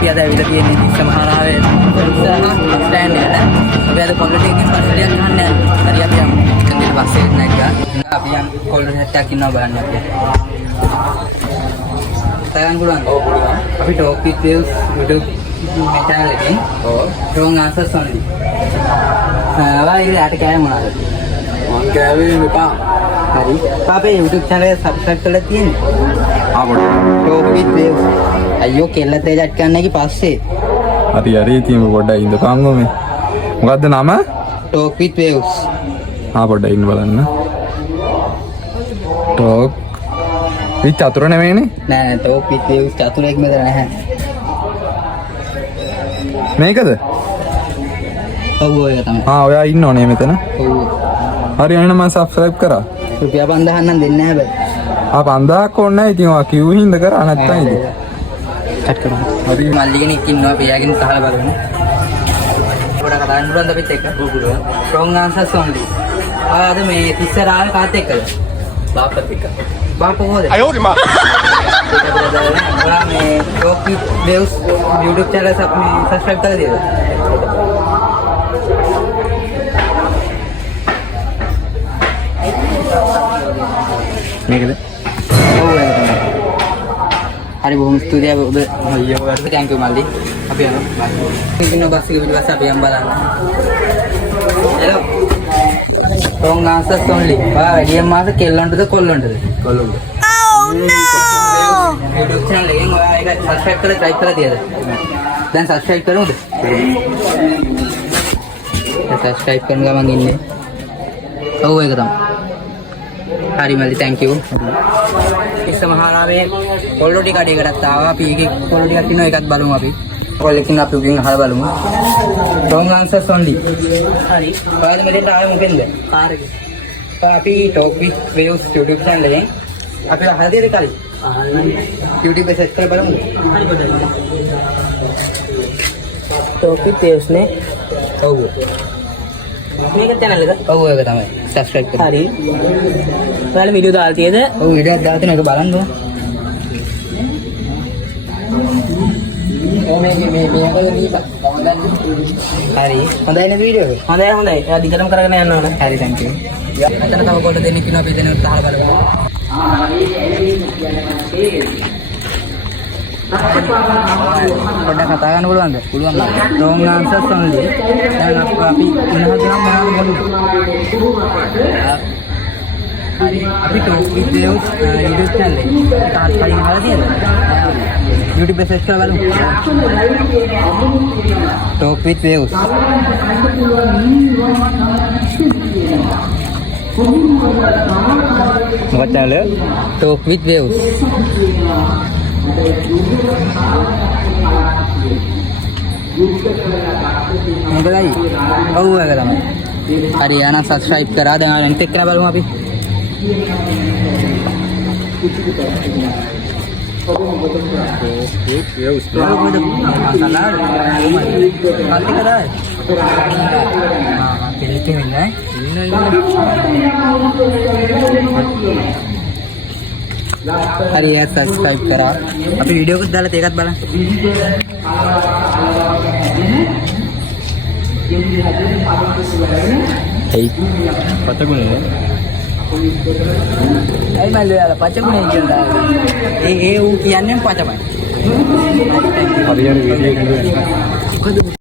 අපි අද ඇවිල්ලා තියෙන්නේ තිස්ස මහරාවේ ස්ටෑන්ඩ් එකට. අපි අද කොල්ලට එකකින් පස්සෙලියක් ගන්න යනවා. හරි අපි යමු. ඉතින් පස්සේ නැග්ගා. අපි යන් කොල්ල සෙට් එකක් ඉන්නවා බලන්න අපි. තයන් පුළුවන්. ඔව් පුළුවන්. අපි talk with waves YouTube channel එකෙන් wrong answers only. වායිලට කෑ මොනවාද? මං කෑවේ මෙපා. හරි. අපේ YouTube channel එක subscribe කරලා තියෙන්නේ. ආපොඩ. Talk with waves. අයියෝ කෙල්ල තේජත් ගන්නකි පස්සේ. හරි ඉතින් පොඩ්ඩක් ඉඳපන්කො මේ. මොකද්ද නම? Talk with waves. පොඩ්ඩක් ඉන්න බලන්න. ටෝක් විත් චතුර නෙමෙයිනේ. නෑ ටෝක් විත් වේව්ස් චතුරෙක් මෙතන නැහැ. මේකද? ඔව් ඒක තමයි. ඔයා ඉන්නෝනේ මෙතන. ඔව්. හරි එහෙනම් මම subscribe කරා. රුපියල් 5000 නම් දෙන්නේ නැහැ බෑ. 5000ක් ඕනේ නැහැ. ඉතින් ඔයා කිව්ව හින්දා කරා නැත්තම් ඉතින්. කට් කරමු. හරි මල්ලි කෙනෙක් ඉන්නවා අපි එයාගෙන් අහලා බලමු. පොඩක් කතා කරන්න අපිත් එක්ක. පුළුවන්. wrong answers only. ආද මේ තිස්සරාවේ කාත් එක්කද? බාපත් එක්ක. බාප කොහොමද? අයෝගේ මා. ඔයා මේ talk with waves YouTube channel subscribe කරලා තියෙද? මේකද? ඔව් ඒක තමයි. හරි බොහොම ස්තුතියි ඔබ අයියෝ thank you මල්ලි. අපි යනවා. ඉන්න බස් එක පිටිපස්ස අපි යම් බලන්න. hello. wrong answers only. බා වැඩියෙන් මාස කෙල්ලොන්ටද කොල්ලොන්ටද? කොල්ලොන්ට. oh no. YouTube channel එකෙන් ඔයා ඒක subscribe කරලා try කරලා තියද? දැන් subscribe කරමුද? subscribe කරන ගමන් ඉන්නේ. ඔව් ඒක තමයි. හරි මල්ලි thank you. තිස්ස මහරාවේ කොල්ලෝ ටික කඩේකටත් ආවා. අපි ඒකේ කොල්ලෝ ටිකක් ඉන්නවා ඒකත් බලමු අපි. කොල්ලෙකින් අපි උගෙන් අහලා බලමු. wrong answers only. හරි. ඔයාලා මෙතෙන්ට ආවේ මොකෙන්ද? කාර් එකේ. අපි talk with waves YouTube channel එකෙන් අපි අහලා තියෙද කලින්? අහලා YouTube එක සෙට් කරලා බලමු. හරි පොඩ්ඩක්. ටෝක් විත් වේව්ස් නේ. ඔව්. මේක channel එක? ඔව් ඒක තමයි. subscribe කරන්න. හරි. ඔයාලා වීඩියෝ දාලා තියෙද? ඔව් වීඩියෝ එකක් දාලා තියෙනවා ඒක බලන්න ඕන. හරි. හොඳයි නේද වීඩියෝ එක? හොඳයි. එයා දිගටම කරගෙන යන්න ඕන. හරි thank you. එතන තව කොට දෙන්නෙක් ඉන්නවා අපි දෙන්නෙක් අහලා බලමු. පොඩ්ඩක් කතා කරන්න පුළුවන්ද? පුළුවන්. wrong answers only. දැන් අපි ඉන්නහොත් නම් මොනවද බලමු. හරි. අපි talk with waves YouTube channel එක. තාත් කලින් අහලා තියෙනවද? YouTube එක සර්ච් කරලා බලමු. Talk with waves. මොකක්ද channel එක? Talk with waves. මොකදයි? ඔව් ඒක තමයි. හරි එහෙනම් subscribe කරා. දැන් අනිත් එක්කන බලමු අපි. හරි යා subscribe කරා. අපි වීඩියෝ එකක් දාලා ඒකත් බලන්න. hey පතගුණේ. ඇයි මල්ලි ඔයාලා පචගුණේ කියලා. ඒ ඌ කියන්නේ පචමයි. හරියට වීඩියෝ එක